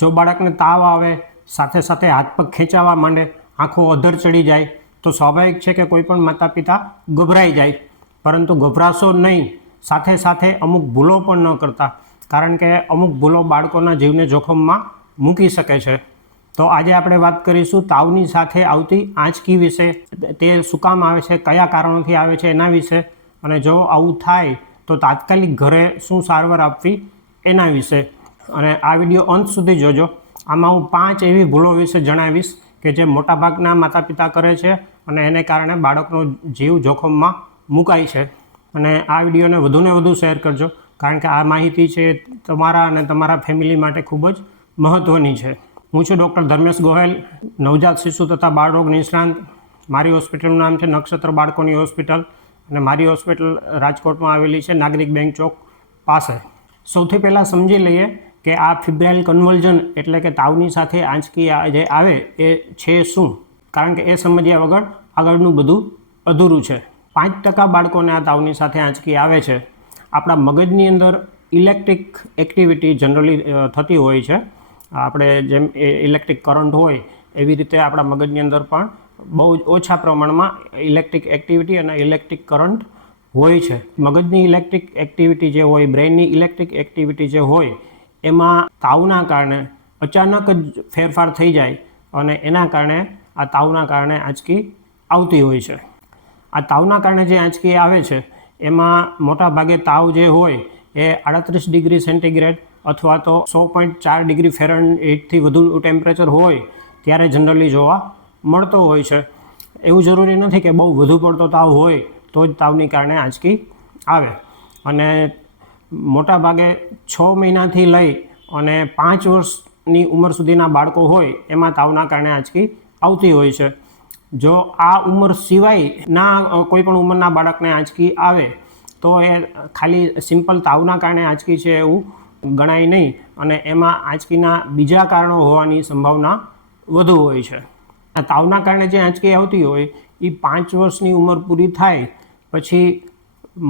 જો બાળકને તાવ આવે, સાથે સાથે હાથ પગ ખેંચાવા માંડે, આંખો અધર ચડી જાય, તો સ્વાભાવિક છે કે કોઈ પણ માતા પિતા ગભરાઈ જાય. પરંતુ ગભરાશો નહીં, સાથે સાથે અમુક ભૂલો પણ ન કરતા, કારણ કે અમુક ભૂલો બાળકોના જીવને જોખમમાં મૂકી શકે છે. તો આજે આપણે વાત કરીશું તાવની સાથે આવતી આંચકી વિશે. તે શું કામ આવે છે, કયા કારણોથી આવે છે એના વિશે, અને જો આવું થાય તો તાત્કાલિક ઘરે શું સારવાર આપવી એના વિશે. અને આ વિડીયો અંત સુધી જોજો. આમાં હું 5 એવી ભૂલો વિશે જણાવીશ કે જે મોટાભાગના માતા પિતા કરે છે અને એને કારણે બાળકનો જીવ જોખમમાં મુકાય છે. અને આ વિડીયોને વધુને વધુ શેર કરજો, કારણ કે આ માહિતી છે તમારા અને તમારા ફેમિલી માટે ખૂબ જ મહત્ત્વની છે. હું છું ડૉક્ટર ધર્મેશ ગોહેલ, નવજાત શિશુ તથા બાળરોગ નિષ્ણાંત. મારી હોસ્પિટલનું નામ છે નક્ષત્ર બાળકોની હોસ્પિટલ, અને મારી હોસ્પિટલ રાજકોટમાં આવેલી છે, નાગરિક બેંક ચોક પાસે. સૌથી પહેલાં સમજી લઈએ કે આ ફિબ્રાઇલ કન્વલ્ઝન એટલે કે તાવની સાથે આંચકી જે આવે એ છે શું, કારણ કે એ સમજ્યા વગર આગળનું બધું અધૂરું છે. 5% બાળકોને આ તાવની સાથે આંચકી આવે છે. આપણા મગજની અંદર ઇલેક્ટ્રિક એક્ટિવિટી જનરલી થતી હોય છે. આપણે જેમ ઇલેક્ટ્રિક કરંટ હોય એવી રીતે આપણા મગજની અંદર પણ બહુ જ ઓછા પ્રમાણમાં ઇલેક્ટ્રિક એક્ટિવિટી અને ઇલેક્ટ્રિક કરંટ હોય છે. મગજની ઇલેક્ટ્રિક એક્ટિવિટી જે હોય, બ્રેઇનની ઇલેક્ટ્રિક એક્ટિવિટી જે હોય, એમાં તાવના કારણે અચાનક જ ફેરફાર થઈ જાય અને એના કારણે આ તાવના કારણે આંચકી આવતી હોય છે. આ તાવના કારણે જે આંચકી આવે છે એમાં મોટા ભાગે તાવ જે હોય એ 38 ડિગ્રી સેન્ટીગ્રેડ અથવા તો 100.4 ડિગ્રી ફેરનહીટથી વધુ ટેમ્પરેચર હોય ત્યારે જનરલી જોવા મળતો હોય છે. એવું જરૂરી નથી કે બહુ વધુ પડતો તાવ હોય તો જ તાવની કારણે આંચકી આવે. અને મોટા ભાગે 6 મહિનાથી લઈ અને 5 વર્ષની ઉંમર સુધીના બાળકો હોય એમાં તાવના કારણે આંચકી આવતી હોય છે. જો આ ઉંમર સિવાયના કોઈ પણ ઉંમરના બાળકને આંચકી આવે તો એ ખાલી સિમ્પલ તાવના કારણે આંચકી છે એવું ગણાય નહીં, અને એમાં આંચકીના બીજા કારણો હોવાની સંભાવના વધુ હોય છે. આ તાવના કારણે જે આંચકી આવતી હોય એ 5 વર્ષની ઉંમર પૂરી થાય પછી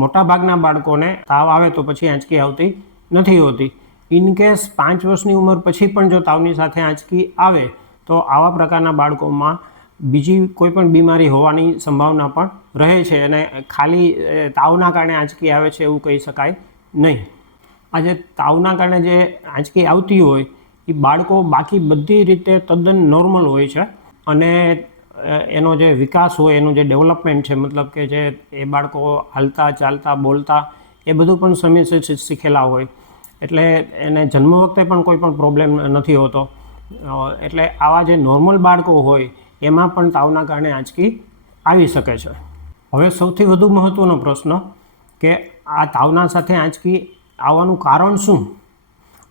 મોટાભાગના બાળકોને તાવ આવે તો પછી આંચકી આવતી નથી હોતી. ઇનકેસ 5 વર્ષની ઉંમર પછી પણ જો તાવની સાથે આંચકી આવે તો આવા પ્રકારના બાળકોમાં બીજી કોઈ પણ બીમારી હોવાની સંભાવના પણ રહે છે, અને ખાલી તાવના કારણે આંચકી આવે છે એવું કહી શકાય નહીં. આજે તાવના કારણે જે આંચકી આવતી હોય એ બાળકો બાકી બધી રીતે તદ્દન નોર્મલ હોય છે, અને એનો જે વિકાસ હોય, એનું જે ડેવલપમેન્ટ છે, મતલબ કે જે એ બાળકો હાલતા, ચાલતા, બોલતા એ બધું પણ સમયસર શીખેલા હોય, એટલે એને જન્મ વખતે પણ કોઈ પણ પ્રોબ્લેમ નથી હોતો. એટલે આવા જે નોર્મલ બાળકો હોય એમાં પણ તાવના કારણે આંચકી આવી શકે છે. હવે સૌથી વધુ મહત્ત્વનો પ્રશ્ન કે આ તાવના સાથે આંચકી આવવાનું કારણ શું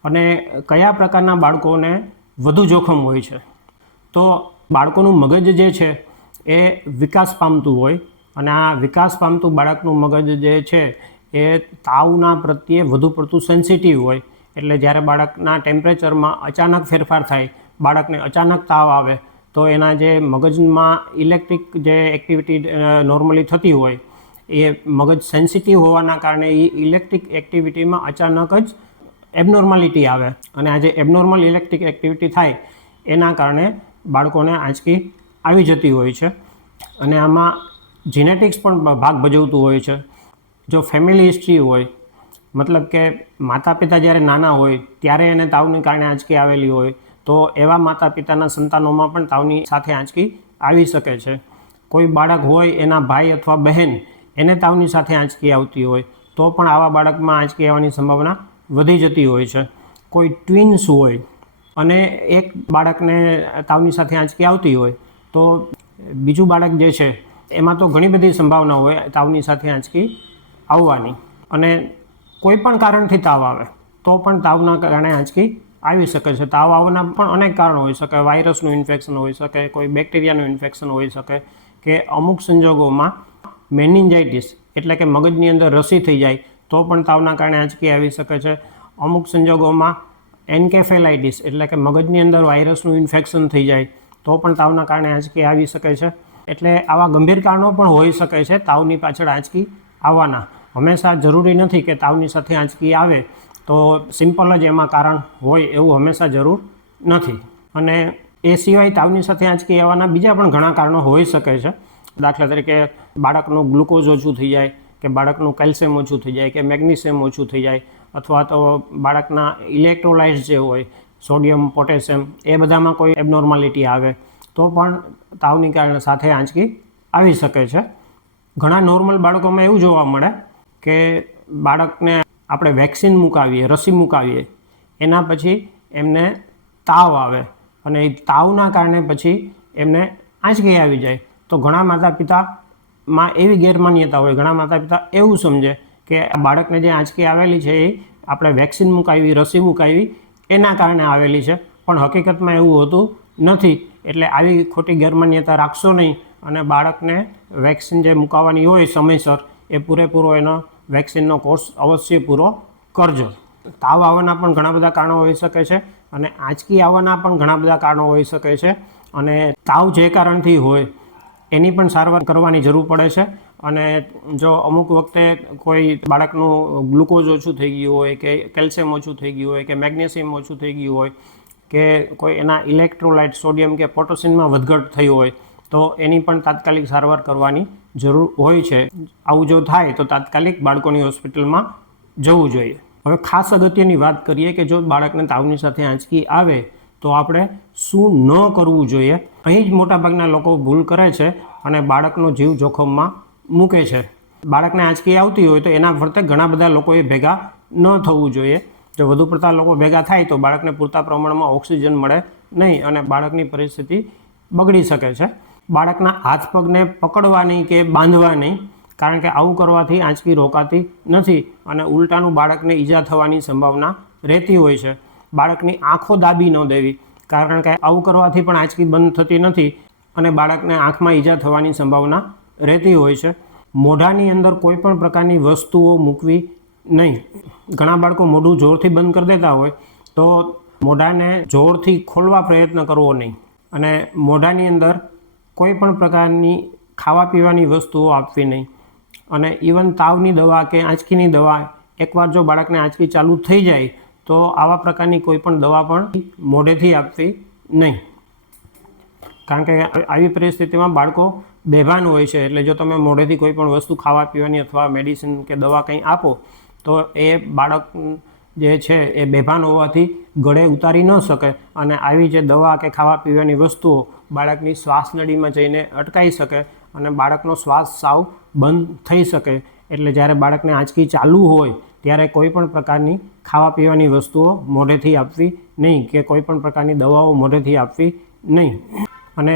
અને કયા પ્રકારના બાળકોને વધુ જોખમ હોય છે. તો બાળકોનું મગજ જે છે એ વિકાસ પામતું હોય, અને આ વિકાસ પામતું બાળકનું મગજ જે છે એ તાવના પ્રત્યે વધુ પડતું સેન્સિટિવ હોય. એટલે જ્યારે બાળકના ટેમ્પરેચરમાં અચાનક ફેરફાર થાય, બાળકને અચાનક તાવ આવે તો એના જે મગજમાં ઇલેક્ટ્રિક જે એક્ટિવિટી નોર્મલી થતી હોય એ મગજ સેન્સિટિવ હોવાના કારણે એ ઇલેક્ટ્રિક એક્ટિવિટીમાં અચાનક જ એબનોર્માલિટી આવે, અને આ જે એબનોર્મલ ઇલેક્ટ્રિક એક્ટિવિટી થાય એના કારણે બાળકોને આંચકી આવી જતી હોય છે. અને આમાં જીનેટિક્સ પણ ભાગ ભજવતું હોય છે. જો ફેમિલી હિસ્ટ્રી હોય, મતલબ કે માતા પિતા જ્યારે નાના હોય ત્યારે એને તાવની કારણે આંચકી આવેલી હોય, તો એવા માતા પિતાના સંતાનોમાં પણ તાવની સાથે આંચકી આવી શકે છે. કોઈ બાળક હોય, એના ભાઈ અથવા બહેન, એને તાવની સાથે આંચકી આવતી હોય તો પણ આવા બાળકમાં આંચકી આવવાની સંભાવના વધી જતી હોય છે. કોઈ ટ્વિન્સ હોય અને એક બાળકને તાવની સાથે આંચકી આવતી હોય તો બીજું બાળક જે છે એમાં તો ઘણી બધી સંભાવના હોય તાવની સાથે આંચકી આવવાની. અને કોઈ પણ કારણથી તાવ આવે તો પણ તાવના કારણે આંચકી આવી શકે છે. તાવ આવવાના પણ અનેક કારણો હોઈ શકે. વાયરસનું ઇન્ફેક્શન હોઈ શકે, કોઈ બેક્ટેરિયાનું ઇન્ફેક્શન હોઈ શકે, કે અમુક સંજોગોમાં મેનિન્જાઇટિસ એટલે કે મગજની અંદર રસી થઈ જાય તો પણ તાવના કારણે આંચકી આવી શકે છે. અમુક સંજોગોમાં એન્કેફેલાઇટિસ એટલે કે મગજની અંદર વાયરસનું ઇન્ફેક્શન થઈ જાય તો પણ તાવના કારણે આંચકી આવી શકે છે. એટલે આવા ગંભીર કારણો પણ હોઈ શકે છે તાવની પાછળ આંચકી આવવાના. હંમેશા જરૂરી નથી કે તાવની સાથે આંચકી આવે તો સિમ્પલ જ એમાં કારણ હોય એવું હંમેશા જરૂર નથી. અને એ સિવાય તાવની સાથે આંચકી આવવાના બીજા પણ ઘણા કારણો હોઈ શકે છે. દાખલા તરીકે બાળકનું ગ્લુકોઝ ઓછું થઈ જાય, કે બાળકનું કેલ્શિયમ ઓછું થઈ જાય, કે મેગ્નેશિયમ ઓછું થઈ જાય, અથવા તો બાળકના ઇલેક્ટ્રોલાઇટ્સ જે હોય સોડિયમ, પોટેશિયમ, એ બધામાં કોઈ એબનોર્માલિટી આવે તો પણ તાવની કારણે સાથે આંચકી આવી શકે છે. ઘણા નોર્મલ બાળકોમાં એવું જોવા મળે કે બાળકને આપણે વેક્સિન મુકાવીએ, રસી મુકાવીએ, એના પછી એમને તાવ આવે અને એ તાવના કારણે પછી એમને આંચકી આવી જાય. તો ઘણા માતા પિતામાં એવી ગેરમાન્યતા હોય, ઘણા માતા પિતા એવું સમજે કે બાળકને જે આંચકી આવેલી છે એ આપણે વેક્સિન મુકાવી, રસી મુકાવી એના કારણે આવેલી છે, પણ હકીકતમાં એવું હોતું નથી. એટલે આવી ખોટી ગેરમાન્યતા રાખશો નહીં અને બાળકને વેક્સિન જે મુકાવવાની હોય સમયસર એ પૂરેપૂરો એનો વેક્સિનનો કોર્સ અવશ્ય પૂરો કરજો. તાવ આવવાના પણ ઘણા બધા કારણો હોઈ શકે છે અને આંચકી આવવાના પણ ઘણા બધા કારણો હોઈ શકે છે. અને તાવ જે કારણથી હોય એની પણ સારવાર કરવાની જરૂર પડે છે. અને જો અમુક વખતે કોઈ બાળકનું ગ્લુકોઝ ઓછું થઈ ગયું હોય, કે કેલ્શિયમ ઓછું થઈ ગયું હોય, કે મેગ્નેશિયમ ઓછું થઈ ગયું હોય, કે કોઈ એના ઇલેક્ટ્રોલાઇટ સોડિયમ કે પોટેશિયમમાં વધઘટ થઈ હોય તો એની પણ તાત્કાલિક સારવાર કરવાની જરૂર હોય છે. આવું જો થાય તો તાત્કાલિક બાળકોની હોસ્પિટલમાં જવું જોઈએ. હવે ખાસ અગત્યની વાત કરીએ કે જો બાળકને તાવની સાથે આંચકી આવે તો આપણે શું ન કરવું જોઈએ. અહીં જ મોટાભાગના લોકો ભૂલ કરે છે અને બાળકનો જીવ જોખમમાં મૂકે છે. બાળકને આંચકી આવતી હોય તો એના ફરતે ઘણા બધા લોકોએ ભેગા ન થવું જોઈએ. જો વધુ પડતા લોકો ભેગા થાય તો બાળકને પૂરતા પ્રમાણમાં ઓક્સિજન મળે નહીં અને બાળકની પરિસ્થિતિ બગડી શકે છે. બાળકના હાથ પગને પકડવા નહીં કે બાંધવા નહીં, કારણ કે આવું કરવાથી આંચકી રોકાતી નથી અને ઉલટાનું બાળકને ઈજા થવાની સંભાવના રહેતી હોય છે. બાળકની આંખો દાબી ન દેવી, કારણ કે આવું કરવાથી પણ આંચકી બંધ થતી નથી અને બાળકને આંખમાં ઈજા થવાની સંભાવના રહેતી હોય છે. મોઢાની અંદર કોઈ પણ પ્રકારની વસ્તુઓ મૂકવી નહીં. ઘણા બાળકો મોઢું જોરથી બંધ કરી દેતા હોય તો મોઢાને જોરથી ખોલવા પ્રયત્ન કરવો નહીં. અને મોઢાની અંદર કોઈ પણ પ્રકારની ખાવા પીવાની વસ્તુઓ આપવી નહીં. અને ઇવન તાવની દવા કે આંચકીની દવા એકવાર જો બાળકને આંચકી ચાલુ થઈ જાય તો આવા પ્રકારની કોઈ પણ દવા પણ મોઢેથી આપવી નહીં. કારણ કે આવી પરિસ્થિતિમાં બાળકો બેભાન હોય છે. એટલે જો તમે મોઢેથી કોઈ પણ વસ્તુ ખાવા પીવાની અથવા મેડિસિન કે દવા કંઈ આપો તો એ બાળક જે છે એ બેભાન હોવાથી ગળે ઉતારી ન શકે અને આવી જે દવા કે ખાવા પીવાની વસ્તુઓ બાળકની શ્વાસ નળીમાં જઈને અટકાઈ શકે અને બાળકનો શ્વાસ સાવ બંધ થઈ શકે. એટલે જ્યારે બાળકને આંચકી ચાલુ હોય ત્યારે કોઈ પણ પ્રકારની ખાવા પીવાની વસ્તુઓ મોઢેથી આપવી નહીં કે કોઈ પણ પ્રકારની દવાઓ મોઢેથી આપવી નહીં. અને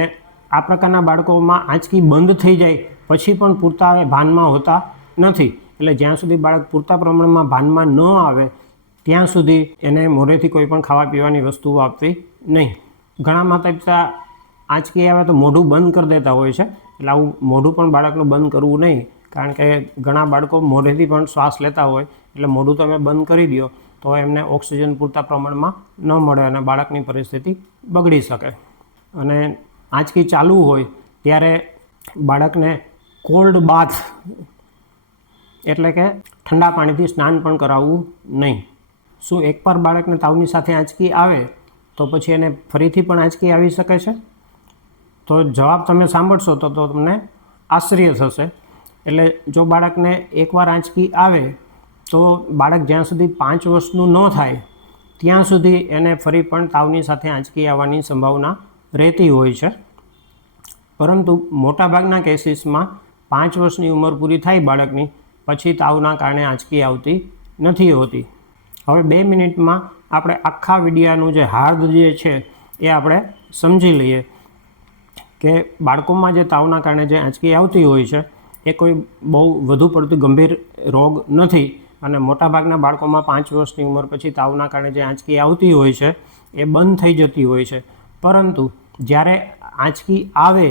આ પ્રકારના બાળકોમાં આંચકી બંધ થઈ જાય પછી પણ પૂરતા ભાનમાં હોતા નથી. એટલે જ્યાં સુધી બાળક પૂરતા પ્રમાણમાં ભાનમાં ન આવે ત્યાં સુધી એને મોઢેથી કોઈ પણ ખાવા પીવાની વસ્તુઓ આપવી નહીં. ઘણા માતા પિતા આંચકી આવે તો મોઢું બંધ કરી દેતા હોય છે. એટલે આવું મોઢું પણ બાળકનું બંધ કરવું નહીં, કારણ કે ઘણા બાળકો મોઢેથી પણ શ્વાસ લેતા હોય એટલે મોઢું તમે બંધ કરી દો તો એમને ઓક્સિજન પૂરતા પ્રમાણમાં ન મળે અને બાળકની પરિસ્થિતિ બગડી શકે. અને આંચકી ચાલુ હોય ત્યારે બાળકને કોલ્ડ બાથ એટલે કે ઠંડા પાણીથી સ્નાન પણ કરાવવું નહીં. શું એકવાર બાળકને તાવની સાથે આંચકી આવે તો પછી એને ફરીથી પણ આંચકી આવી શકે છે? તો જવાબ તમે સાંભળશો તો તમને આશ્ચર્ય થશે. એટલે જો બાળકને એકવાર આંચકી આવે તો બાળક જ્યાં સુધી 5 વર્ષનું ન થાય ત્યાં સુધી એને ફરી પણ તાવની સાથે આંચકી આવવાની સંભાવના રહેતી હોય છે. પરંતુ મોટાભાગના કેસીસમાં 5 વર્ષની ઉંમર પૂરી થાય બાળકની પછી તાવના કારણે આંચકી આવતી નથી હોતી. હવે 2 મિનિટમાં આપણે આખા વિડિયાનું જે હાર્દ જે છે એ આપણે સમજી લઈએ કે બાળકોમાં જે તાવના કારણે જે આંચકી આવતી હોય છે એ કોઈ બહુ વધુ પડતું ગંભીર રોગ નથી. અને મોટાભાગના બાળકોમાં 5 વર્ષની ઉંમર પછી તાવના કારણે જે આંચકી આવતી હોય છે એ બંધ થઈ જતી હોય છે. પરંતુ જ્યારે આંચકી આવે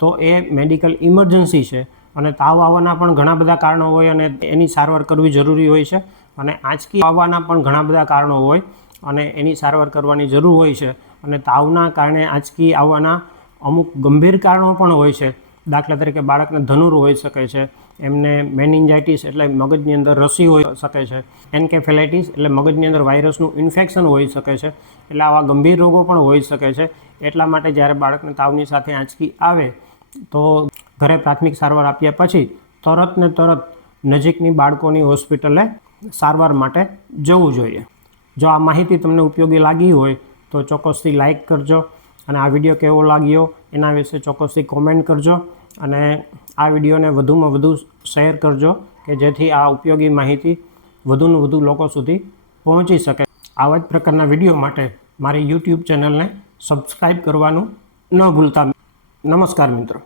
તો એ મેડિકલ ઇમરજન્સી છે અને તાવ આવવાના પણ ઘણા બધા કારણો હોય અને એની સારવાર કરવી જરૂરી હોય છે. અને આંચકી આવવાના પણ ઘણા બધા કારણો હોય અને એની સારવાર કરવાની જરૂર હોય છે. અને તાવના કારણે આંચકી આવવાના અમુક ગંભીર કારણો પણ હોય છે. દાખલા તરીકે બાળકને ધનુર હોઈ શકે છે, એમને મેનિન્જાઇટિસ એટલે મગજની અંદર રસી હોઈ શકે છે, એન્કેફેલાઇટિસ એટલે મગજની અંદર વાયરસનું ઇન્ફેક્શન હોઈ શકે છે. એટલે આવા ગંભીર રોગો પણ હોઈ શકે છે. એટલા માટે જ્યારે બાળકને તાવની સાથે આંચકી આવે તો ઘરે પ્રાથમિક સારવાર આપ્યા પછી તરત ને તરત નજીકની બાળકોની હોસ્પિટલે સારવાર માટે જવું જોઈએ. જો આ માહિતી તમને ઉપયોગી લાગી હોય તો ચોક્કસથી લાઇક કરજો અને આ વિડીયો કેવો લાગ્યો એના વિશે ચોક્કસથી કોમેન્ટ કરજો અને આ વિડીયોને વધુમાં વધુ શેર કરજો કે જેથી આ ઉપયોગી માહિતી વધુને વધુ લોકો સુધી પહોંચી શકે. આવા જ પ્રકારના વિડીયો માટે મારી YouTube ચેનલને સબસ્ક્રાઈબ કરવાનું ન ભૂલતા. નમસ્કાર મિત્રો.